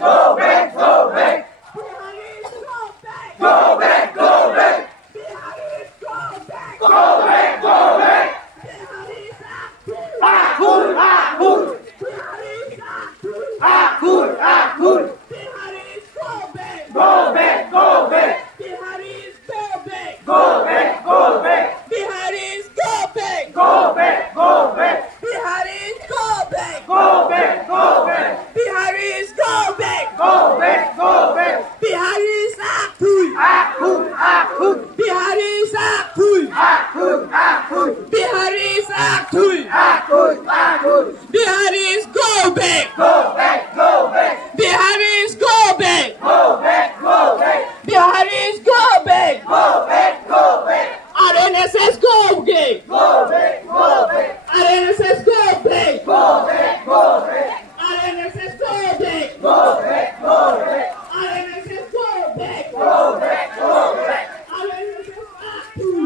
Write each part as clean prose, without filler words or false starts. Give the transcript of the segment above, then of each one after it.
Go back, go back. Go back, go back. Go back, go back. Ahur, ahur. Ahur, ahur. Go back, go back. Go back, go back. Go back, go back. Go back, go back. Go back, go back. Ahur, ahur. Ahur, ahur. Ahur, ahur. Biharis go back! Go back, go back. Biharis go back! Go back, go back. Biharis go back! Go back, go back. RNSS go back! Go back, go back. RNSS go back! Go back, go back. RNSS go back! Go back, go back. RNSS go back! Go back, go back. RNSS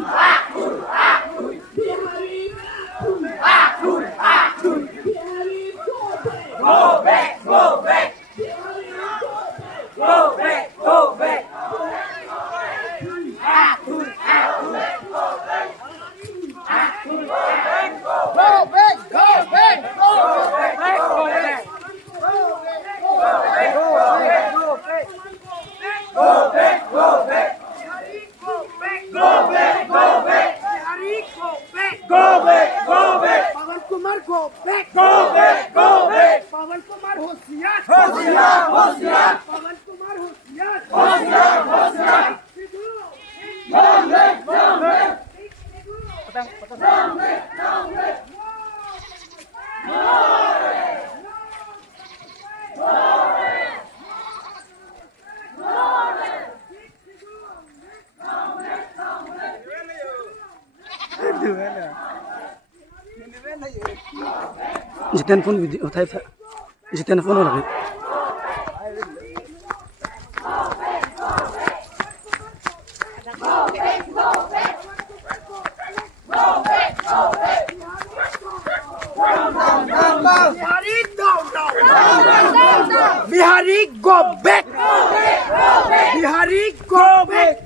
Ahur, ahur. Biharis Ahur, ahur. Biharis go back! Go back, go back. Go back, go back. Ahur, ahur. Ahur, go back, go back. Go back, go back. Go back, go back. Go back, go back. Go back, go back. Pawan Kumar go back. Go back, go back. Pawan Kumar होशियार. होशियार, होशियार. Pawan Kumar होशियार. होशियार, होशियार. Down back, down back. Down back, down back. जितने phone उठाए था जितने फोन हो रहा है Bihari go back. Bihari go back.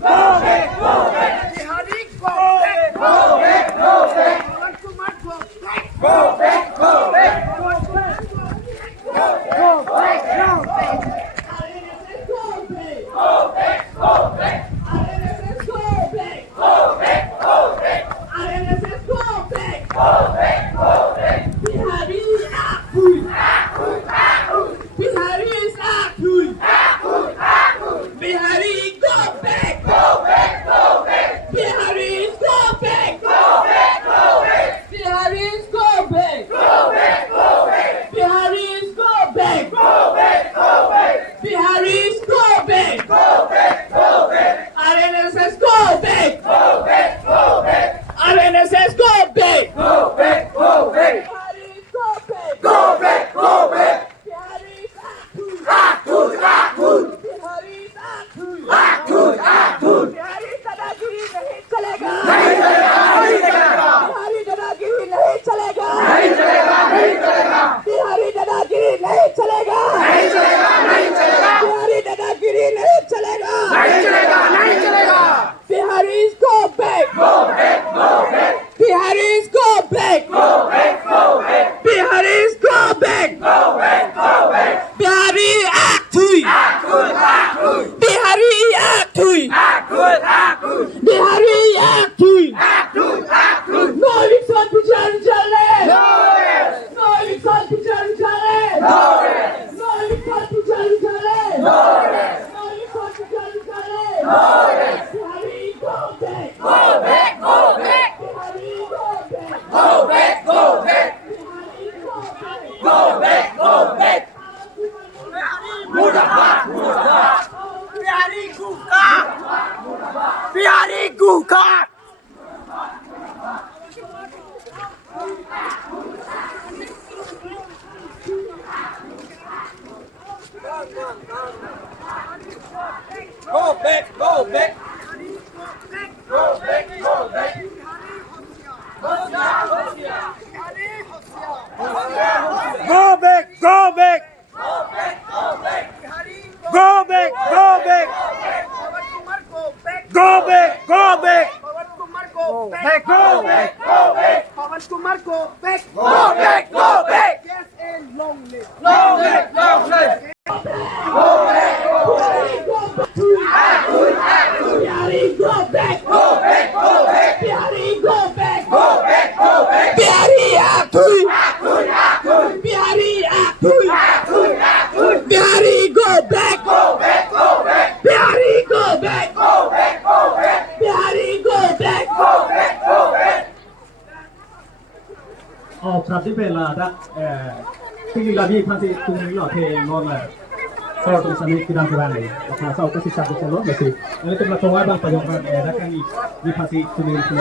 Bihari go back. Pawan Kumar go back. Go back, go back. Go back. RNSS go back! Go back, go back. RNSS go back! Go back, go back. RNSS go back! Go back, go back. Bihari ahur! Ahur, ahur. Bihari ahur! Ahur, ahur. Bihari go back! Go back, go back. Bihari go back! Go back, go back. Bihari go back! Go back, go back. Bihari go back! Go back, go back. Bihari go back! Go back, go back. RNSS go back! Go back, go back. RNSS go back! Go back, go back. Bihari go back! Go back, go back. Bihari ahur! Ahur, ahur. Bihari ahur! Ahur, ahur. Bihari दादागिरी नहीं चलेगा नहीं चलेगा, नहीं चलेगा. बिहारी दादागिरी नहीं चलेगा नहीं चलेगा, नहीं चलेगा. बिहारी दादागिरी नहीं चलेगा नहीं चलेगा, नहीं चलेगा. बिहारी दादागिरी नहीं चलेगा नहीं चलेगा, नहीं चलेगा. Bihari go back Go back, go back. Bihari go back Go back, go back. Bihari go back Go back, go back. Bihari आखुई Ahur, ahur. Bihari आखुई Ahur, ahur. Bihari आखुई Ahur, ahur. No eviction पिछड़ चले No rest. No eviction पिछड़ चले No rest. No eviction पिछड़ चले No rest. No eviction पिछड़ चले No rest. Bihari go back Go back, go back. Bihari go back Go back, go back. Go back, go back. Murabad, murabad. Bihari Guka. Bihari Guka. Go back, go back. Go back, go back. Hoşya, hoşya. Go back. Go back. Go back, go Go back, go back. Go back, go back. Back, go back, go back. Go back, go back. Yes, and long live. Long live, long live. Biari, go back! Go back, go back. Biari, go back! Go back, go back. Biari, Akui! Akui, akui. Biari, Akui! Akui, akui. Biari, go back! Go back, go back. Biari, go back! Go back, go back. Biari, go back! Go back, go back. อ๋อครับที่เป็นละดักที่เราที่พันธุ์ตรงนี้เราเทงอนเลยสำหรับตรงนี้คือดังกระไรราคาเศร้าก็สิบสามจะลดเลยสิแล้วเป็นมาตรงว่าบางประโยคนั้นดักกันอีกมีภาษีตรงนี้คือ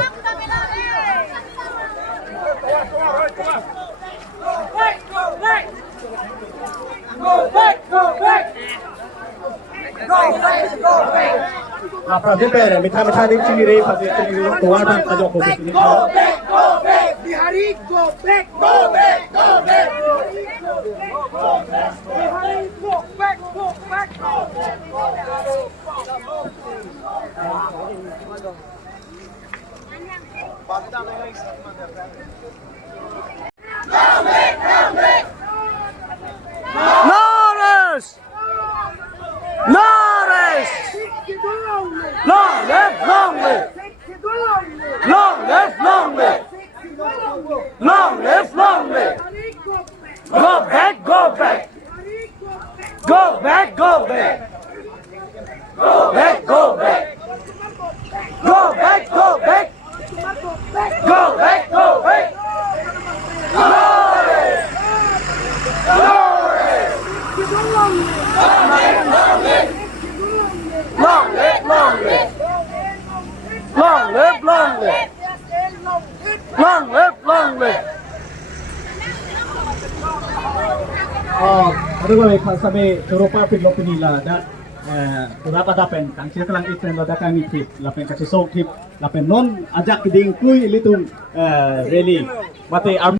Go back, go back. Go back, go back. ครับที่เป็นมีท่าที่ที่นี่ภาษีตรงนี้ตัวว่าบางประโยคของที่นี่ Go back, go back. Bihari, go back. Go back, go back. Go back. Bihari, go back, go back. Go back, go back. Norris! Norris! Long live, long live! Long live, long live! Long live, long live! Go back, go back! Go back, go back! Go back, go back! Go back, go back! Go back, go back! Norris! Norris! Long live, long live! Long live, long live! Long live, long live! Aduh, kalau sampai Eropa pilih pilihlah, dan berapa dapen, kan kita lang itu yang ada kami tip, lapen kasih sok tip, lapen non ajak keding kui litung, really, mati